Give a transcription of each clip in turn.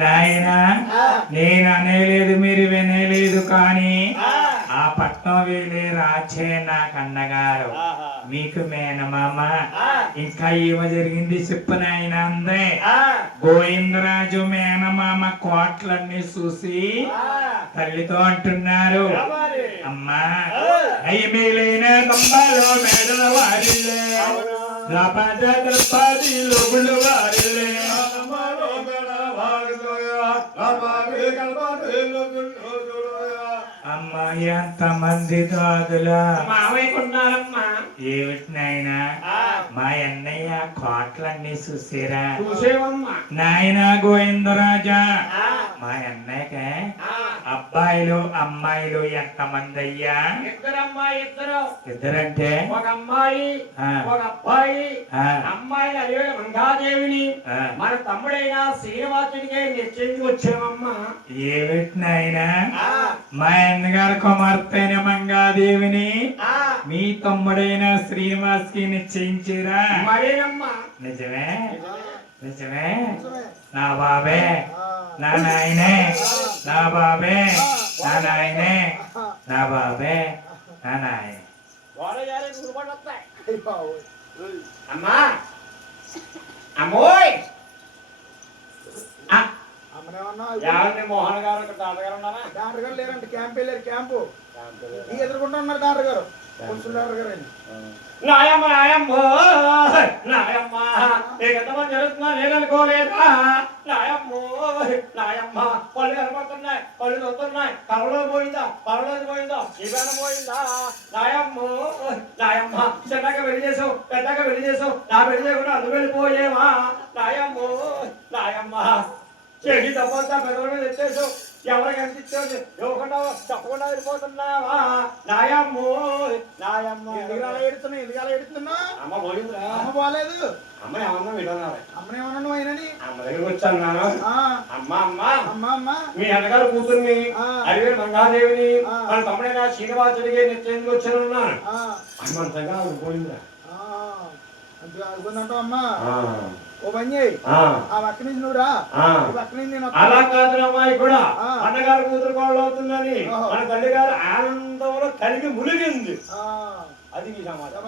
నాయనా నేను అనేలేదు మీరు వినేలేదు కానీ ఆ పట్నం వేలే రాచే నాకు అన్నగారు మీకు మేనమామ ఇంకా ఏమో జరిగింది చెప్పు నాయన అందే గోవిందరాజు మేనమామ కోట్లన్నీ చూసి తల్లితో అంటున్నారు అమ్మా అయ్యలేన దంబాలో మెడల వారిలే లోగులు వారిలే అమ్మాయి అంత మంది దాదులా మావయ్యకున్నారమ్మా ఏమిటి నాయనా మా అన్నయ్య కోట్లన్నీ చూసారా చూసేవమ్మా నాయన గోవిందరాజా మా అన్నయ్యక అబ్బాయిలు అమ్మాయిలు ఎంత మంది అయ్యా ఇద్దరంటే ఒక అమ్మాయి ఒక అబ్బాయి అమ్మాయిని అదే మంగాదేవిని మన తమ్ముడైన శ్రీనివాసుడికి నిశ్చయించి వచ్చామమ్మా ఏమిటి నాయనా మా అన్నగారు కుమార్తెన మంగాదేవిని మీ తమ్ముడైన శ్రీనివాస్ కి నిశ్చయించారా మరేనమ్మా నిజమే నిజమే నా బాబే నా నాయనే నా బాబే నా నాయనే నా బాబే నా నాయనే అమ్మా అమ్మోయ్ మోహన్ గారు డాక్టర్ గారు ఉన్నారా డాక్టర్ గారు లేరండి క్యాంప్ వెళ్ళారు క్యాంపు ఎదుర్కొంటూ ఉన్నారు డాక్టర్ గారు డాక్టర్ గారు నాయమ్మ నాయమ్మ నాయమ్మ ఎంతమంది జరుగుతున్నా లేదనుకోలేదా నాయమ్మ నాయమ్మ పళ్ళు కనపడుతున్నాయి పళ్ళు వస్తున్నాయి కవలో పోయిందా పవలో పోయిందో ఇవేళ పోయిందా నాయమ్మ నాయమ్మ చిన్నగా పెళ్లి చేసావు పెద్దగా పెళ్లి చేసావు నా పెళ్లి చేయకుండా అందు వెళ్ళిపోయేవా నాయమ్మ నాయమ్మ చెడి తప్పంతా పెద్దవాళ్ళు తెచ్చేసావు ఎవరికి అనిపించేది ఇవ్వకుండా తప్పకుండా వెళ్ళిపోతున్నావా నాయమ్మ నాయమ్మ ఎందుకు ఎడుతున్నా అమ్మ పోయిందిరా అమ్మ బాగాలేదు అమ్మ ఏమన్నా వింటున్నారా అమ్మని ఏమన్నా నువ్వు అయినని అమ్మ దగ్గరికి వచ్చాను అమ్మ అమ్మ అమ్మ అమ్మ మీ అన్నగారు కూతుర్ని అడిగారు మంగాదేవిని మన తమ్ముడైన శ్రీనివాసుడికి నిశ్చయించి వచ్చాను అమ్మంతగా పోయిందిరా అనుకుందంటావు అమ్మా ఓ పని చేయి ఆ పక్క నుంచి నువ్వు రా పక్క నుంచి నేను అలా కాదు అమ్మాయి కూడా అన్నగారు కూతురు కోళ్ళు అవుతుందని మన తల్లి గారు ఆనందంలో కలిగి మునిగింది అది మీ సమాచారం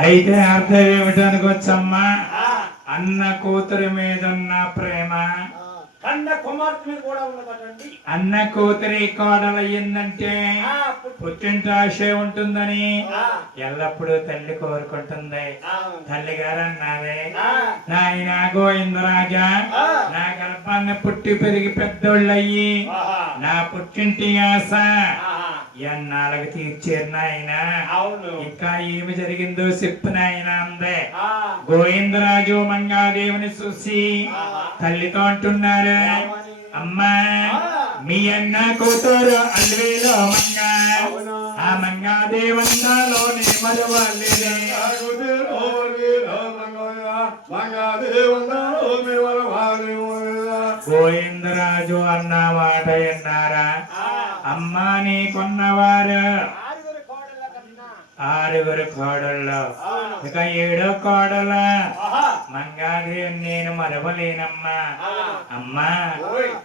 అయితే అర్థం ఏమిటనుకోవచ్చమ్మా అన్న కూతురి మీద ఉన్న ప్రేమ అన్న కుమార్తె మీద కూడా ఉన్నదండి అన్న కూతురి కోడలు అయ్యిందంటే పుట్టింటి ఆశ ఉంటుందని ఎల్లప్పుడూ తల్లి కోరుకుంటుంది. తల్లి గారు అన్నదే నాయన గోవిందరాజా నా గర్భాన్ని పుట్టి పెరిగి పెద్దోళ్ళయ్యి నా పుట్టింటి ఆశ ఎన్నాళ్ళకి తీర్చారు నాయన ఇంకా ఏమి జరిగిందో చెప్పు నాయన అందే. గోవిందరాజు మంగాదేవిని చూసి తల్లితో అంటున్నారు అమ్మా మీ అన్న కూతురు అల్వేలో మంగా ఆ మంగాదేవన్నాలో మరవలేదే గోవిందరాజు అన్న మాట ఎన్నారా అమ్మా నీకున్నవారు ఆరుగురు కోడళ్ళు ఇక ఏడో కోడల మంగాదేవి నేను మరవలేనమ్మా. అమ్మా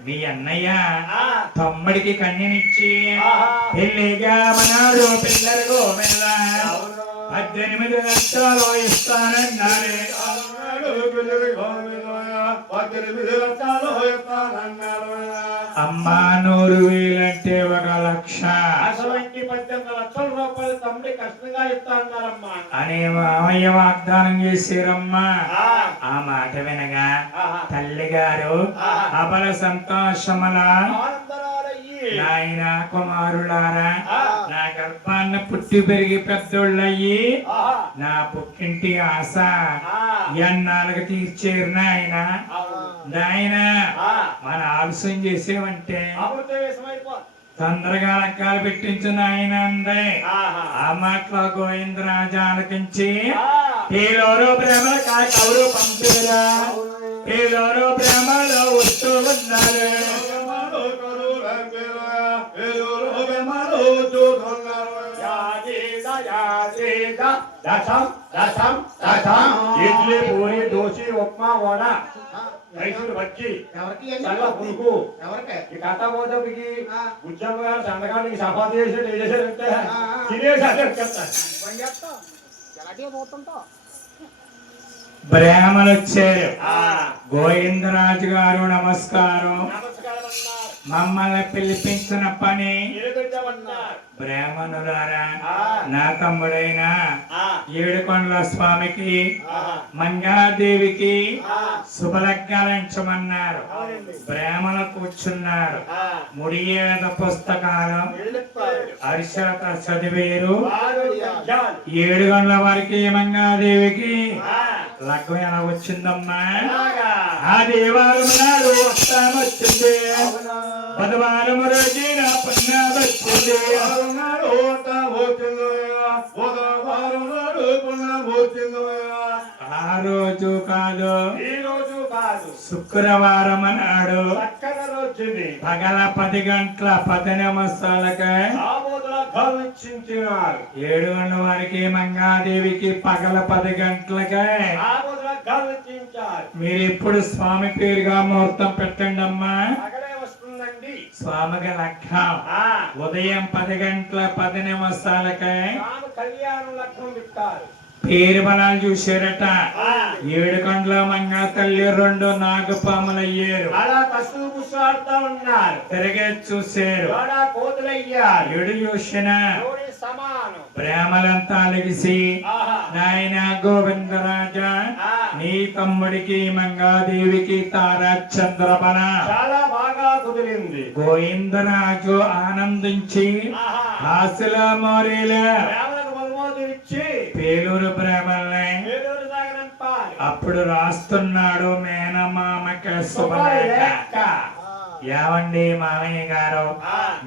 మీ అన్నయ్య తమ్ముడికి కన్యనిచ్చి పెళ్లిగా మనాడు పిల్లలకు మెల్ల 18 లక్షలు ఇస్తానన్నారే. అమ్మా 100,000 అంటే 1,00,000 18 లక్షల రూపాయలు తమ్ముడి కష్టంగా ఇస్తానన్నారమ్మా అని మామయ్య వాగ్దానం చేశారమ్మా. ఆ మాట వినగా తల్లి గారు అబల సంతోషముల నాయన కుమారులారా నా గర్భాన్ని పుట్టి పెరిగి పెద్దోళ్ళయ్యి నా పుట్టింటి ఆశ ఎన్నాళ్ళకి తీర్చేరు నాయన. నాయన మన ఆలస్యం చేసేవంటే తొందరగా లెక్కలు పెట్టించిన ఆయన అందే ఆ మాటలో గోవిందరాజు ఆలకించి ఈలోరు ప్రేమలు కౌరు పంపిరా ఈలోరు ప్రేమలో వస్తూ ఉన్నారు ఇడ్లీ పూరి దోశ ఉప్మా వడ రైతులు వచ్చి ఎవరికి చల్ల పురుగు ఎవరికి ఈ కట్టబోతకి ఉద్యమ గారు సంతకానికి సపాతి చేసాడు ఏం చేశాడంటే తినేసాడు పని చేస్తా ఎలాంటివి పోతుంటావు బ్రాహ్మణులు వచ్చారు గోవిందరాజు గారు నమస్కారం నమస్కారం అన్నారు మమ్మల్ని పిలిపించిన పని నిలబెట్టమన్నారు బ్రాహ్మణులారా నా తమ్ముడైన ఏడుకొండల స్వామికి మంగాదేవికి శుభలగ్గాలించమన్నారు బ్రాహ్మణ కూర్చున్నారు ముడియేద పుస్తకాలు అరిశాత చదివేరు 7 గంటల వరకు మంగాదేవికి లగ్గం ఎలా వచ్చిందమ్మా ఆ దేవాలయం నాడు వస్తామొచ్చింది బుధవారం రోజున పుణ్యం వచ్చింది ఆ రోజు కాదు ఈ రోజు కాదు శుక్రవారం నాడు చక్కగా రోజుని పగల 10 గంటల 10 నిమిషాలకి ఆమోదల గౌరవించినారు 7 గంటల వరకు మంగాదేవికి పగల 10 గంటలకి ఆమోదల గౌరవించారు మీరు ఇప్పుడు స్వామి పేరుగా ముహూర్తం పెట్టండి అమ్మా అక్కడే వస్తుందండి స్వామికి లగ్గం ఉదయం 10 గంటల 10 నిమిషాలకి రామ కళ్యాణ లగ్నం పెట్టారు పేరు బలాలు చూశారట 7 గంటల మంగా తల్లి 2 నాగపాములు అయ్యారు అలా కసువు పుష్పాడుతూ ఉన్నారు తిరిగే చూశారు వాడా కోతులయ్యారు ఎడు చూసిన జోడి సమానం ప్రేమలంతా అలిగిసి ఆహా నాయన గోవిందరాజా నీ తమ్ముడికి మంగాదేవికి తారా చంద్రబల చాలా బాగా కుదిరింది గోవిందరాజు ఆనందించి ఆహా హాస్యల మోరీల ప్రేమలకు బహుమతులు ఇచ్చి పేలూరు ప్రేమల్ని ఏలూరు సాగనంపాలి అప్పుడు రాస్తున్నాడు మేనమామకి శుభలేఖ శుభలేఖ. ఏమండి మామయ్య గారు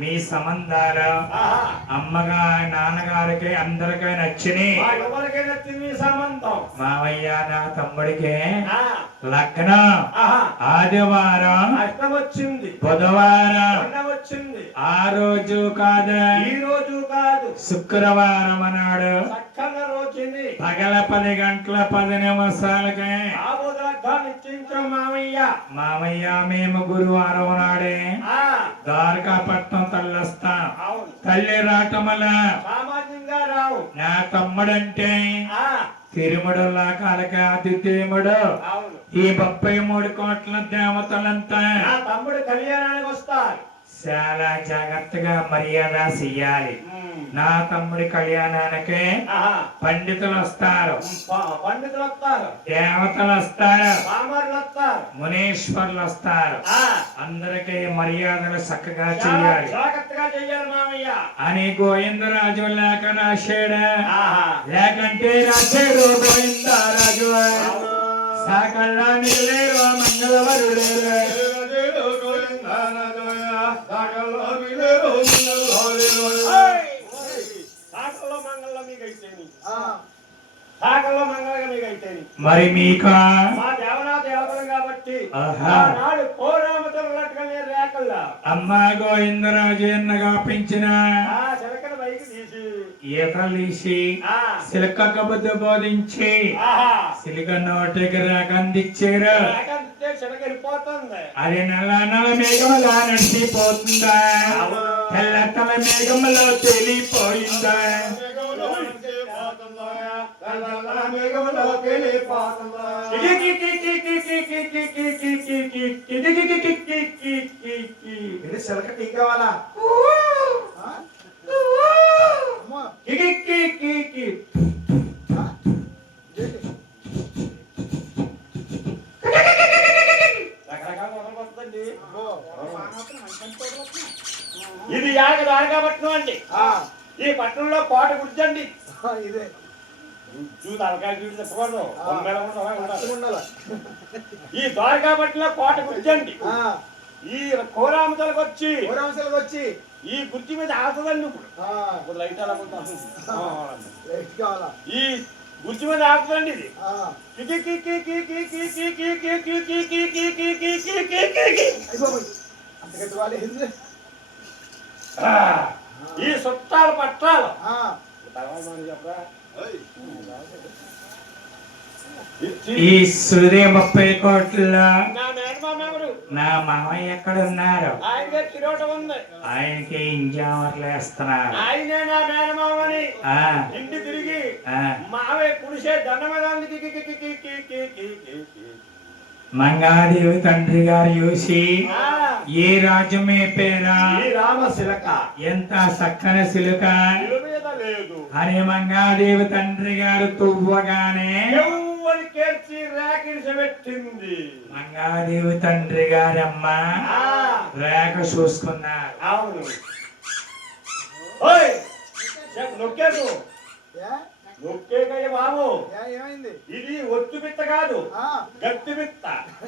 మీ సంబంధాలు ఆహా అమ్మగా నాన్నగారికి అందరికీ నచ్చిని మా ఎవరికై నచ్చింది ఈ సంబంధం మామయ్య నా తమ్ముడికి ఆ, లగ్నం ఆహా ఆదివారం అష్టం వచ్చింది బుధవారం మొన్న వచ్చింది ఆ రోజు కాదు ఈ రోజు కాదు శుక్రవారం నాడు చక్కగా రోజుని పగల 10 గంటల 10 నిమిషాలకి ఆమోదలగ్గా నిశ్చయించాం మామయ్య మామయ్య మేము గురువారం నాడే ఆ ద్వారకాపట్నం తల్లొస్తాం అవును తల్లి రాటమల సామాన్యంగా రావు నా తమ్ముడంటే ఆ తిరుముడు లాకాలక అతిథేముడు అవును ఈ 33 కోట్ల దేవతలంతా నా తమ్ముడు కళ్యాణానికి వస్తారు చాలా జాగ్రత్తగా మర్యాద చెయ్యాలి నా తమ్ముడి కళ్యాణానికి ఆహా పండితులు వస్తారు పండితులు వస్తారు దేవతలు వస్తారు పామరులు వస్తారు మునీశ్వర్లు వస్తారు ఆ అందరికీ మర్యాదలు చక్కగా చాలా చెయ్యాలి జాగ్రత్తగా చెయ్యాలి మామయ్య అని గోవిందరాజు లేఖ రాశాడు ఆహా లేకంటే రాశాడు గోవిందరాజు సాకల్లా నిలేరు మంగళవరులేరు సాకల్లో మంగళ మీకైతే ఆ సాకల్లో మంగళగా మీకైతే మరి మీకు మా దేవనా దేవతలు కాబట్టి ఆహా. నాడు కోరామతలు లట్టుకునే రేకల్లా అమ్మ గోవిందరాజు ఎన్నగా పెంచిన ఆ చిలకల పైకి తీసి ఈతలు తీసి ఆ సిలక బుద్ధి బోధించి ఆహా సిలిక నోటికి రాకందిచ్చారు రేకంటే చిలక వెళ్ళిపోతుంది అది నల్ల మేఘములా నడిచిపోతుందా తెల్ల తల మేఘములో తెలిపోయిందా ఇది సిలక టీ కావాలా ఆ? అమ్మో. ఆ? ఏంటి? రకరకాల మొదలు వస్తుందండి అబ్బో, మానవతను మంచి మంచి తోటలు వస్తున్నాయి. ఇది యాగ ద్వారకాపట్నం అండి ఆ, ఈ పట్టణంలో కోట గుర్తండి ఇదే తలకాయ చూసి చెప్పకూడదు బొమ్మేళ కూడా అలాగే ఉండాలి. పట్టుకు ఉండాలా? ఈ ద్వారకాపట్నంలో కోట గుర్తండి ఆ, ఈ కోరామతలకు వచ్చి ఊరంశాలకు వచ్చి ఈ కుర్చీ మీద ఆగుతుందండి ఇప్పుడు ఆ, ఇప్పుడు లైట్ అలా ఉంటాం లైట్ కావాలా? ఈ కుర్చీ మీద ఆగుతుందండి ఇది ఆ, అయ్య బాబోయ్, అంత గట్టి వాడేసింది. ఈ చుట్టాలు పట్టాలు ఆ, తర్వాత మనం చెప్పరా ఈ సుదే 30 కోట్ల నా మేనమామ ఎవరు నా మామయ్య ఎక్కడ ఉన్నారు? ఆయనగా తిరోటం ఉంది ఆయనకి ఇంజామర్లు వేస్తున్నారు. ఆయనే నా మేనమామని ఆ, ఇంటి తిరిగి ఆ. మావే కుడిసే దండమదానికి మంగాదేవి తండ్రి గారు చూసి ఏ రాజ్యమే పేరా రామశిలక ఎంత చక్కని సిలుక ఇల్లు మీద లేదు అని మంగాదేవి తండ్రి గారు తువ్వగానే ఎవరి కేర్చి రేకిడిసబెట్టింది మంగాదేవి తండ్రి గారమ్మ ఆ, రేఖ చూసుకున్నారు. అవును ఓయ్ చెప్పు, నొక్కేదు ఏ? నొక్కేకయ్య బాబు ఏ, ఏమైంది? ఇది ఒత్తు బిత్త కాదు ఆ, గట్టి బిత్త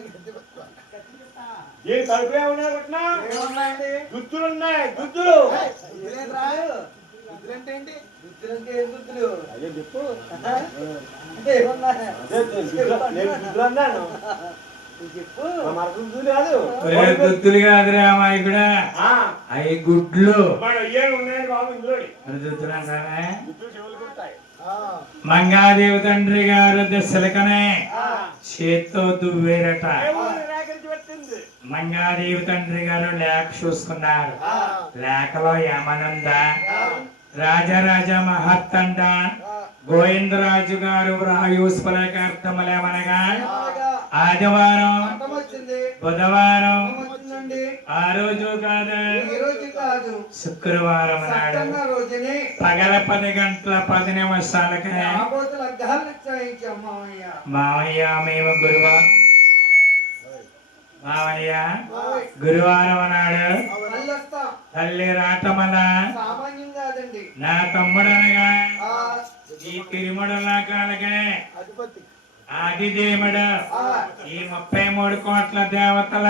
గట్టి పట్టుకో. దీని కడుపులే ఉన్నాయి కొట్టినా ఏమున్నాయండి? గుద్దులు ఉన్నాయి గుద్దులు ఏయ్, గుద్దులేంట్రా? గుద్దులంటే ఏంటి? గుద్దులంటే ఏం గుద్దులు? అయ్యో చెప్పు అంటే ఏమున్నాయి? నేను గుద్దులు అన్నాను చెప్పు. మరొక గుద్దులు కాదు ఒరే గుద్దులు కాదురా అమ్మాయి కూడా ఆ, అవి గుడ్లు మరి అయ్యాను ఉన్నాయి బాబు ఇందులో గుద్దులు అంటారా? గుద్దులు చెవులు కుడతాయి ఆ, మంగాదేవి తండ్రి గారు సిలకనే ఆ, చేత్తో దువ్వేరట. దేవుని రేకరించి పెట్టింది మంగాదేవి తండ్రి గారు లేఖ చూసుకున్నారు. ఆ, లేఖలో ఏమనుందా? ఆ, రాజరాజ మహత్తండ ఆ, గోవిందరాజు గారు వ్రాయుస్ఫలకార్థములేమనగా అలాగా. ఆదివారం అర్థం వచ్చింది. బుధవారం అర్థం వచ్చిందండి. ఆ రోజు కాదు ఈ రోజు కాదు, శుక్రవారం నాడు సప్తమ రోజుని పగల 10 గంటల 10 నిమిషాలకి ఆబోతుల అగ్రహాలు నిశ్చయించాం మామయ్య. మావయ్య మేము మావయ్య మావయ్య, గురువారం నాడు మళ్ళీ వస్తాం. తల్లి రాటమల సామాన్యం కాదండి. నా తమ్ముడనగా ఆ, ఈ తిరుమడుల కాలకే అధిపతి. ఆదిదేవుడు ఆ, ఈ 33 కోట్ల దేవతల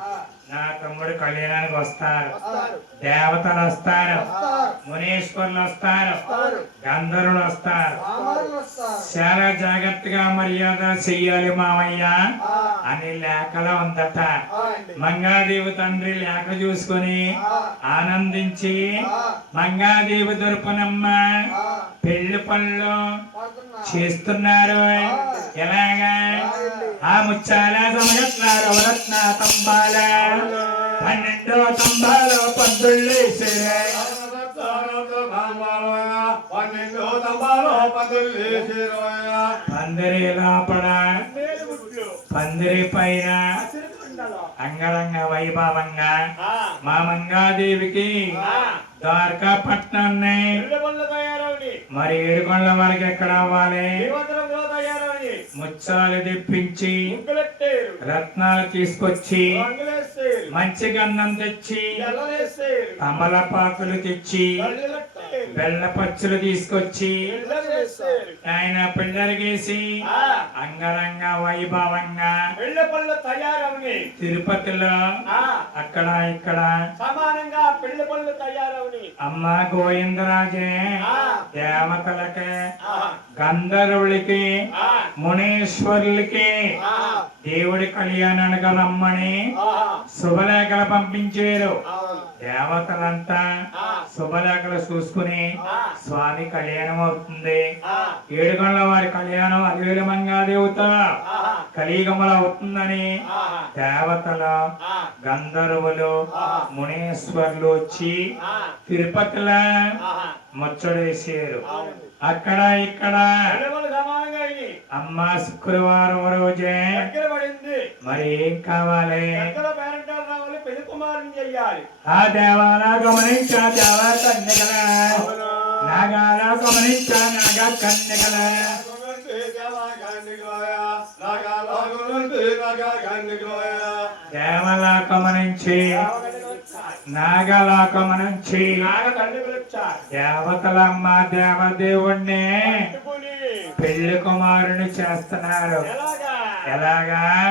ఆ, నా తమ్ముడు కళ్యాణానికి వస్తారు. వస్తారు. దేవతలు వస్తారు, వస్తారు. మునీశ్వరులు వస్తారు, వస్తారు. గంధర్వులు వస్తారు. రామాలు వస్తారు. చాలా జాగ్రత్తగా మర్యాద చెయ్యాలి మామయ్య ఆ, అని లేఖలో ఉందట. ఆ అండి. మంగాదేవి తండ్రి లేఖ చూసుకొని ఆ, ఆనందించి ఆ, మంగాదేవి తరపునమ్మ ఆ, పెళ్లి పనులు పడుతున్నా. చేస్తున్నారు. ఎలాగా ఆ ముచ్చాల సమయత్నారు రత్న తంబాల 12 తంబాలు పందుళ్ళు పందిరి లోపల పందిరి పైన అంగరంగ వైభవంగా మా మంగాదేవికి ద్వారకాపట్నాన్ని మరి 7 కొండల వరకు ఎక్కడ అవ్వాలి? ముచ్చాలు తెప్పించి రత్నాలు తీసుకొచ్చి మంచి గంధం తెచ్చి తమలపాకులు తెచ్చి బెల్లపచ్చులు తీసుకొచ్చి ఆయన పిల్లరిగేసి అంగరంగ వైభవంగా తిరుపతిలో అక్కడ ఇక్కడ సమానంగా పెళ్లి పనులు తయారవుని అమ్మ గోవిందరాజే దేవతలకి గంధర్వులకి మునీశ్వరులకి దేవుడి కళ్యాణానికి రమ్మని శుభలేఖలు పంపించారు. దేవతలంతా శుభలేఖలు చూసుకుని స్వామి కళ్యాణం అవుతుంది, 7 గంటల వారి కళ్యాణం అలివేలు మంగాదేవితో కలియుగములు అవుతుందని దేవతలు గంధర్వులు మునీశ్వరులు వచ్చి తిరుపతిలో ముచ్చడేసారు. అక్కడ ఇక్కడ అమ్మ శుక్రవారం రోజే మరి ఏం కావాలి? ఆ దేవాలా గమనించా దేవ కన్యకల నాగాల గమనించా నాగ కన్యకల దేవలోకము నుంచి నాగలోకము నుంచి దేవతలమ్మ దేవదేవుణ్ణి పెళ్లి కుమారుని చేస్తున్నారు. ఎలాగా?